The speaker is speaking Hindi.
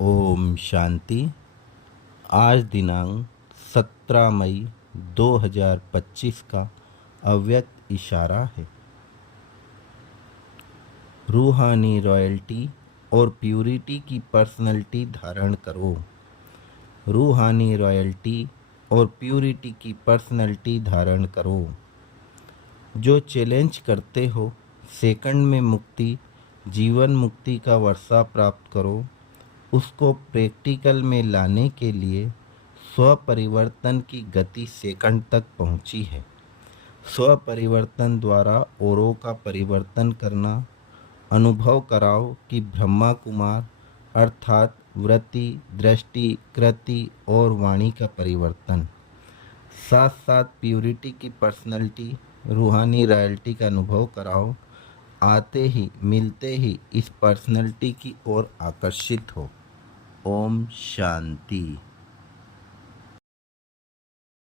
ओम शांति। आज दिनांक 17 मई 2025 का अव्यक्त इशारा है। रूहानी रॉयल्टी और प्यूरिटी की पर्सनैलिटी धारण करो। रूहानी रॉयल्टी और प्यूरिटी की पर्सनैलिटी धारण करो। जो चैलेंज करते हो, सेकंड में मुक्ति, जीवन मुक्ति का वर्षा प्राप्त करो। उसको प्रैक्टिकल में लाने के लिए स्व परिवर्तन की गति सेकंड तक पहुंची है। स्व परिवर्तन द्वारा औरों का परिवर्तन करना। अनुभव कराओ कि ब्रह्मा कुमार अर्थात वृत्ति, दृष्टि, कृति और वाणी का परिवर्तन, साथ साथ प्यूरिटी की पर्सनैलिटी, रूहानी रॉयल्टी का अनुभव कराओ। आते ही मिलते ही इस पर्सनैलिटी की ओर आकर्षित हो। ओम शांति।